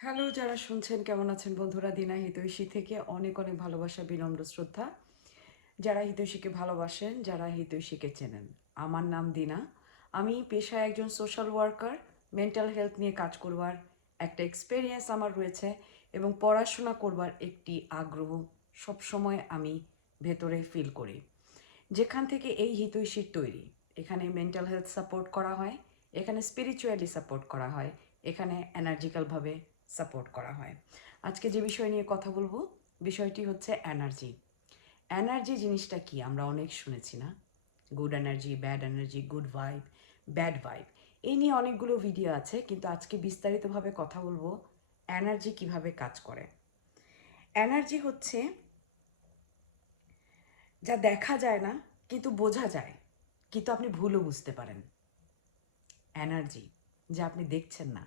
Hello, যারা শুনছেন কেমন আছেন বন্ধুরা? দিনা হিতৈষী থেকে অনেক অনেক ভালোবাসা, বিনম্র শ্রদ্ধা। যারা হিতৈষীকে ভালোবাসেন, যারা হিতৈষীকে চেনেন, আমার নাম দিনা। আমি পেশায় একজন সোশ্যাল ওয়ার্কার। মেন্টাল হেলথ নিয়ে কাজ করবার একটা এক্সপেরিয়েন্স আমার রয়েছে এবং পড়াশোনা করবার একটি আগ্রহ সবসময় আমি ভেতরে ফিল করি। যেখান থেকে এই হিতৈষীর তৈরি, এখানে মেন্টাল হেলথ সাপোর্ট করা হয়, এখানে স্পিরিচুয়ালি সাপোর্ট করা হয়, এখানে এনার্জিক্যালভাবে সাপোর্ট করা হয়। আজকে যে বিষয় নিয়ে কথা বলবো, বিষয়টি হচ্ছে এনার্জি। এনার্জি জিনিসটা কি আমরা অনেক শুনেছি না? Good energy, bad energy, good vibe, bad vibe, এই নিয়ে অনেকগুলো ভিডিও আছে, কিন্তু আজকে বিস্তারিতভাবে কথা বলবো এনার্জি কিভাবে কাজ করে। এনার্জি হচ্ছে যা দেখা যায় না কিন্তু বোঝা যায়, কিন্তু আপনি ভুলও বুঝতে পারেন। এনার্জি যা আপনি দেখছেন না,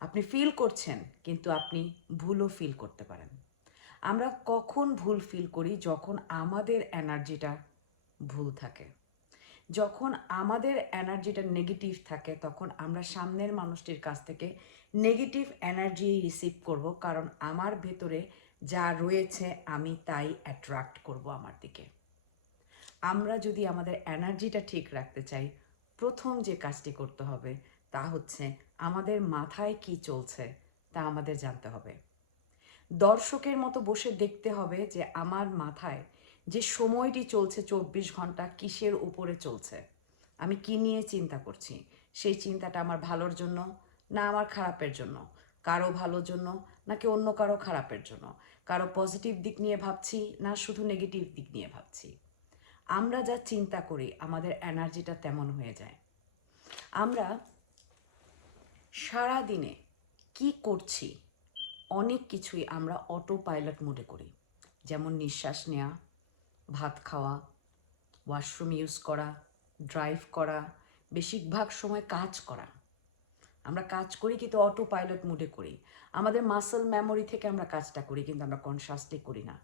আপনি ফিল করছেন, কিন্তু আপনি ভুলও ফিল করতে পারেন। আমরা কখন ভুল ফিল করি? যখন আমাদের এনার্জিটা ভুল থাকে, যখন আমাদের এনার্জিটা নেগেটিভ থাকে, তখন আমরা সামনের মানুষটির কাছ থেকে নেগেটিভ এনার্জি রিসিভ করব, কারণ আমার ভেতরে যা রয়েছে আমি তাই অ্যাট্রাক্ট করব আমার দিকে। আমরা যদি আমাদের এনার্জিটা ঠিক রাখতে চাই, প্রথম যে কাজটি করতে হবে তা হচ্ছে আমাদের মাথায় কি চলছে তা আমাদের জানতে হবে। দর্শকের মতো বসে দেখতে হবে যে আমার মাথায় যে সময়টি চলছে 24 ঘন্টা কিসের উপরে চলছে, আমি কি নিয়ে চিন্তা করছি, সেই চিন্তাটা আমার ভালোর জন্য না আমার খারাপের জন্য, কারো ভালোর জন্য নাকি অন্য কারো খারাপের জন্য, কারো পজিটিভ দিক নিয়ে ভাবছি না শুধু নেগেটিভ দিক নিয়ে ভাবছি। আমরা যা চিন্তা করি আমাদের এনার্জিটা তেমন হয়ে যায়। আমরা সারা দিনে কি করছি, অনেক কিছুই আমরা অটো পাইলট মোডে করি। যেমন নিঃশ্বাস নেওয়া, ভাত খাওয়া, ওয়াশরুম ইউজ করা, ড্রাইভ করা, বেশিরভাগ সময় কাজ করা। আমরা কাজ করি কিন্তু অটো পাইলট মোডে করি। আমাদের মাসল মেমোরি থেকে আমরা কাজটা করি, কিন্তু আমরা কনসাসলি করি না।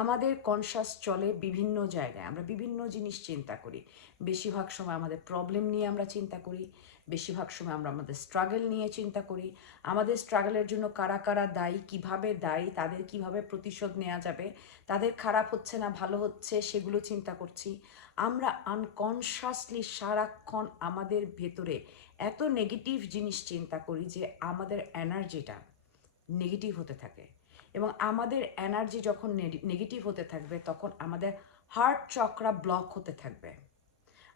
আমাদের কনসাস চলে বিভিন্ন জায়গায়, আমরা বিভিন্ন জিনিস চিন্তা করি। বেশিরভাগ সময় আমাদের প্রবলেম নিয়ে আমরা চিন্তা করি, বেশিরভাগ সময় আমরা আমাদের স্ট্রাগল নিয়ে চিন্তা করি। আমাদের স্ট্রাগলের জন্য কারা কারা দায়ী, কিভাবে দায়ী, তাদের কিভাবে প্রতিশোধ নেওয়া যাবে, তাদের খারাপ হচ্ছে না ভালো হচ্ছে সেগুলো চিন্তা করছি। আমরা আনকনশাসলি সারাক্ষণ আমাদের ভেতরে এত নেগেটিভ জিনিস চিন্তা করি যে আমাদের এনার্জিটা নেগেটিভ হতে থাকে। এবং আমাদের এনার্জি যখন নেগেটিভ হতে থাকবে, তখন আমাদের হার্ট চক্রা ব্লক হতে থাকবে,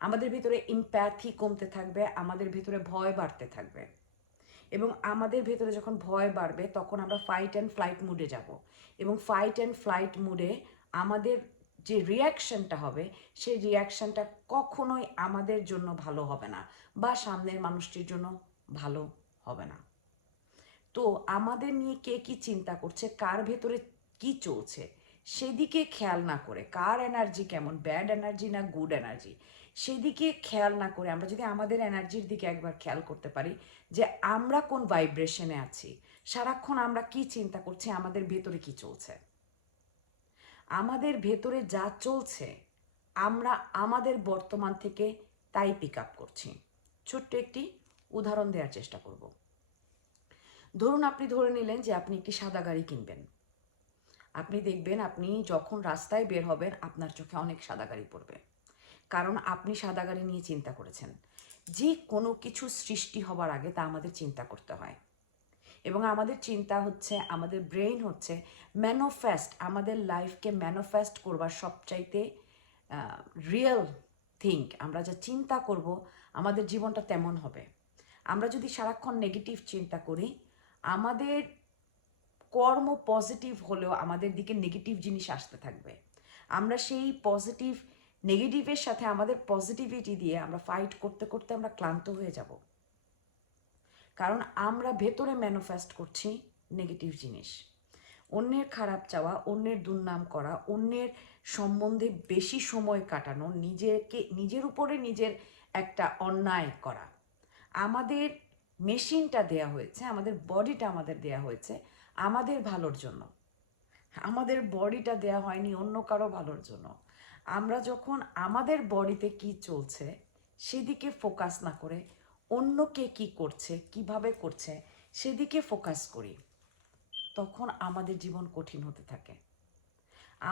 আমাদের ভিতরে ইম্প্যাথি কমতে থাকবে, আমাদের ভিতরে ভয় বাড়তে থাকবে। এবং আমাদের ভেতরে যখন ভয় বাড়বে, তখন আমরা ফাইট অ্যান্ড ফ্লাইট মুডে যাব। এবং ফাইট অ্যান্ড ফ্লাইট মুডে আমাদের যে রিয়াকশনটা হবে, সেই রিয়াকশনটা কখনোই আমাদের জন্য ভালো হবে না, বা সামনের মানুষটির জন্য ভালো হবে না। তো আমাদের নিয়ে কে কি চিন্তা করছে, কার ভেতরে কি চলছে, সেদিকে খেয়াল না করে, কার এনার্জি কেমন, ব্যাড এনার্জি না গুড এনার্জি, সেদিকে খেয়াল না করে আমরা যদি আমাদের এনার্জির দিকে একবার খেয়াল করতে পারি যে আমরা কোন ভাইব্রেশনে আছি, সারাক্ষণ আমরা কি চিন্তা করছি, আমাদের ভেতরে কি চলছে, আমাদের ভেতরে যা চলছে আমরা আমাদের বর্তমান থেকে তাই পিক আপ করছি। ছোট্ট একটি উদাহরণ দেওয়ার চেষ্টা করব। ধরুন আপনি ধরে নিলেন যে আপনি একটি সাদা গাড়ি কিনবেন। আপনি দেখবেন আপনি যখন রাস্তায় বের হবেন আপনার চোখে অনেক সাদা গাড়ি পড়বে, কারণ আপনি সাদা গাড়ি নিয়ে চিন্তা করেছেন। যে কোনো কিছু সৃষ্টি হবার আগে তা আমাদের চিন্তা করতে হয়, এবং আমাদের চিন্তা হচ্ছে, আমাদের ব্রেইন হচ্ছে ম্যানোফেস্ট, আমাদের লাইফকে ম্যানোফেস্ট করবার সবচাইতে রিয়েল থিঙ্ক। আমরা যা চিন্তা করব আমাদের জীবনটা তেমন হবে। আমরা যদি সারাক্ষণ নেগেটিভ চিন্তা করি, আমাদের কর্ম পজিটিভ হলেও আমাদের দিকে নেগেটিভ জিনিস আসতে থাকবে। আমরা সেই পজিটিভ নেগেটিভের সাথে আমাদের পজিটিভিটি দিয়ে আমরা ফাইট করতে করতে আমরা ক্লান্ত হয়ে যাব, কারণ আমরা ভেতরে ম্যানিফেস্ট করছি নেগেটিভ জিনিস। অন্যের খারাপ চাওয়া, অন্যের দুর্নাম করা, অন্যের সম্বন্ধে বেশি সময় কাটানো, নিজের উপরে নিজের একটা অন্যায় করা। আমাদের মেশিনটা দেয়া হয়েছে, আমাদের বডিটা আমাদের দেয়া হয়েছে আমাদের ভালোর জন্য। আমাদের বডিটা দেয়া হয়নি অন্য কারো ভালোর জন্য। আমরা যখন আমাদের বডিতে কি চলছে সেদিকে ফোকাস না করে অন্য কে কী করছে, কিভাবে করছে সেদিকে ফোকাস করি, তখন আমাদের জীবন কঠিন হতে থাকে।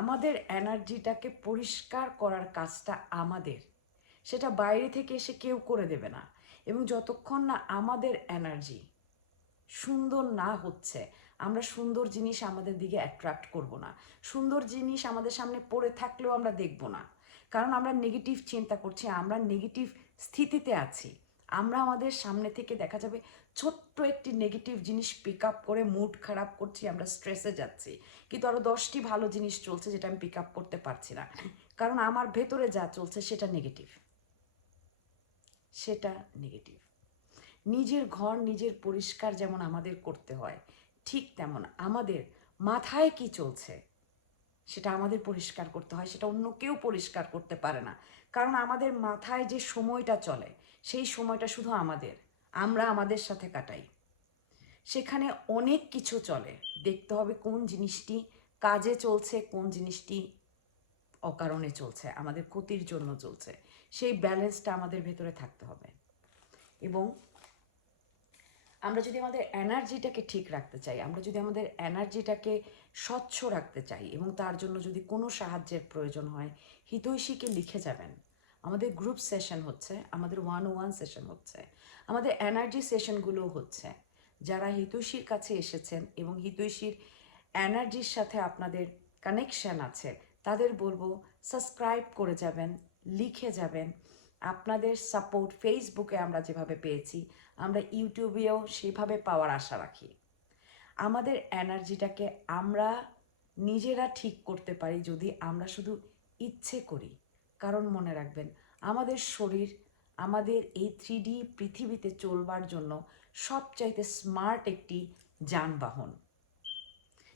আমাদের এনার্জিটাকে পরিষ্কার করার কাজটা আমাদের, সেটা বাইরে থেকে এসে কেউ করে দেবে না। এবং যতক্ষণ না আমাদের এনার্জি সুন্দর না হচ্ছে, আমরা সুন্দর জিনিস আমাদের দিকে অ্যাট্রাক্ট করব না। সুন্দর জিনিস আমাদের সামনে পড়ে থাকলেও আমরা দেখব না, কারণ আমরা নেগেটিভ চিন্তা করছি, আমরা নেগেটিভ স্থিতিতে আছি। আমরা আমাদের সামনে থেকে দেখা যাবে ছোট্ট একটি নেগেটিভ জিনিস পিক আপ করে মুড খারাপ করছি, আমরা স্ট্রেসে যাচ্ছি, কিন্তু আরও 10টি ভালো জিনিস চলছে যেটা আমি পিক আপ করতে পারছি না, কারণ আমার ভেতরে যা চলছে সেটা নেগেটিভ। নিজের ঘর নিজের পরিষ্কার যেমন আমাদের করতে হয়, ঠিক তেমন আমাদের মাথায় কি চলছে সেটা আমাদের পরিষ্কার করতে হয়। সেটা অন্য কেউ পরিষ্কার করতে পারে না, কারণ আমাদের মাথায় যে সময়টা চলে সেই সময়টা শুধু আমরা আমাদের সাথে কাটাই। সেখানে অনেক কিছু চলে, দেখতে হবে কোন জিনিসটি কাজে চলছে, কোন জিনিসটি অকারণে চলছে, আমাদের ক্ষতির জন্য চলছে। সেই ব্যালেন্সটা আমাদের ভেতরে থাকতে হবে। এবং আমরা যদি আমাদের এনার্জিটাকে ঠিক রাখতে চাই, আমরা যদি আমাদের এনার্জিটাকে স্বচ্ছ রাখতে চাই, এবং তার জন্য যদি কোনো সাহায্যের প্রয়োজন হয়, হিতৈষীকে লিখে যাবেন। আমাদের গ্রুপ সেশন হচ্ছে, আমাদের 1-on-1 সেশন হচ্ছে, আমাদের এনার্জি সেশনগুলো হচ্ছে। যারা হিতৈষীর কাছে এসেছেন এবং হিতৈষীর এনার্জির সাথে আপনাদের কানেকশান আছে, তাদের বলবো সাবস্ক্রাইব করে যাবেন, লিখে যাবেন। আপনাদের সাপোর্ট ফেসবুকে আমরা যেভাবে পেয়েছি, আমরা ইউটিউবেও সেভাবে পাওয়ার আশা রাখি। আমাদের এনার্জিটাকে আমরা নিজেরা ঠিক করতে পারি যদি আমরা শুধু ইচ্ছে করি। কারণ মনে রাখবেন, আমাদের শরীর আমাদের এই 3D পৃথিবীতে চলবার জন্য সবচাইতে স্মার্ট একটি যানবাহন।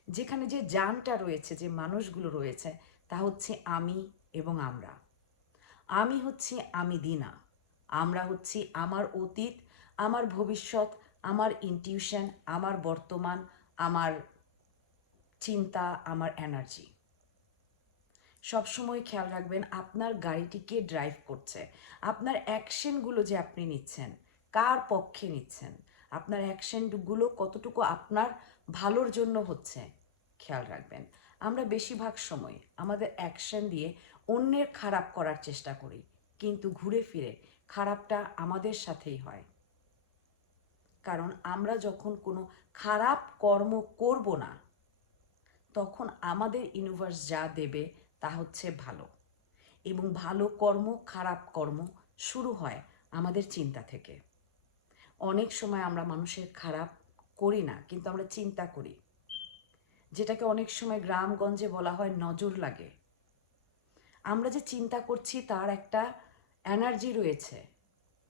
যেখানে যে যানটা রয়েছে, যে মানুষগুলো রয়েছে, তা হচ্ছে আমি এবং আমরা। আমি হচ্ছি আমি দিনা, আমরা হচ্ছি আমার অতীত, আমার ভবিষ্যৎ, আমার ইনটিউশন, আমার বর্তমান, আমার চিন্তা, আমার এনার্জি। সবসময় খেয়াল রাখবেন আপনার গাড়িটি কে ড্রাইভ করছে, আপনার অ্যাকশনগুলো যে আপনি নিচ্ছেন কার পক্ষে নিচ্ছেন, আপনার অ্যাকশনগুলো কতটুকু আপনার ভালোর জন্য হচ্ছে খেয়াল রাখবেন। আমরা বেশিরভাগ সময় আমাদের অ্যাকশন দিয়ে অন্যের খারাপ করার চেষ্টা করি, কিন্তু ঘুরে ফিরে খারাপটা আমাদের সাথেই হয়। কারণ আমরা যখন কোনো খারাপ কর্ম করব না, তখন আমাদের ইউনিভার্স যা দেবে তা হচ্ছে ভালো। এবং ভালো কর্ম, খারাপ কর্ম শুরু হয় আমাদের চিন্তা থেকে। অনেক সময় আমরা মানুষের খারাপ করি না, কিন্তু আমরা চিন্তা করি, যেটাকে অনেক সময় গ্রামগঞ্জে বলা হয় নজর লাগে। আমরা যে চিন্তা করছি তার একটা এনার্জি রয়েছে,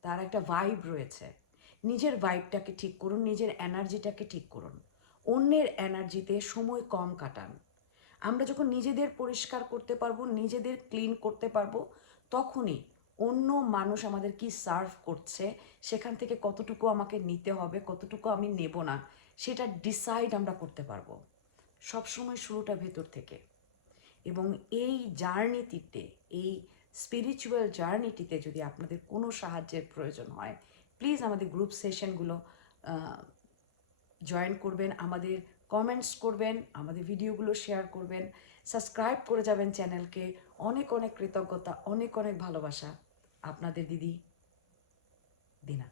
তার একটা ভাইব রয়েছে। নিজের ভাইবটাকে ঠিক করুন, নিজের এনার্জিটাকে ঠিক করুন। অন্যের এনার্জিতে সময় কম কাটান। আমরা যখন নিজেদের পরিষ্কার করতে পারবো, নিজেদের ক্লিন করতে পারবো, তখনই অন্য মানুষ আমাদের কি সার্ভ করছে, সেখান থেকে কতটুকু আমাকে নিতে হবে, কতটুকু আমি নেব না, সেটা ডিসাইড আমরা করতে পারবো। সবসময় শুরুটা ভেতর থেকে। এবং এই জার্নিটিতে, এই স্পিরিচুয়াল জার্নিটিতে যদি আপনাদের কোনো সাহায্যের প্রয়োজন হয়, প্লিজ আমাদের গ্রুপ সেশনগুলো জয়েন করবেন, আমাদের কমেন্টস করবেন, আমাদের ভিডিওগুলো শেয়ার করবেন, সাবস্ক্রাইব করে যাবেন চ্যানেলকে। অনেক অনেক কৃতজ্ঞতা, অনেক অনেক ভালোবাসা। আপনাদের দিদি দিনা।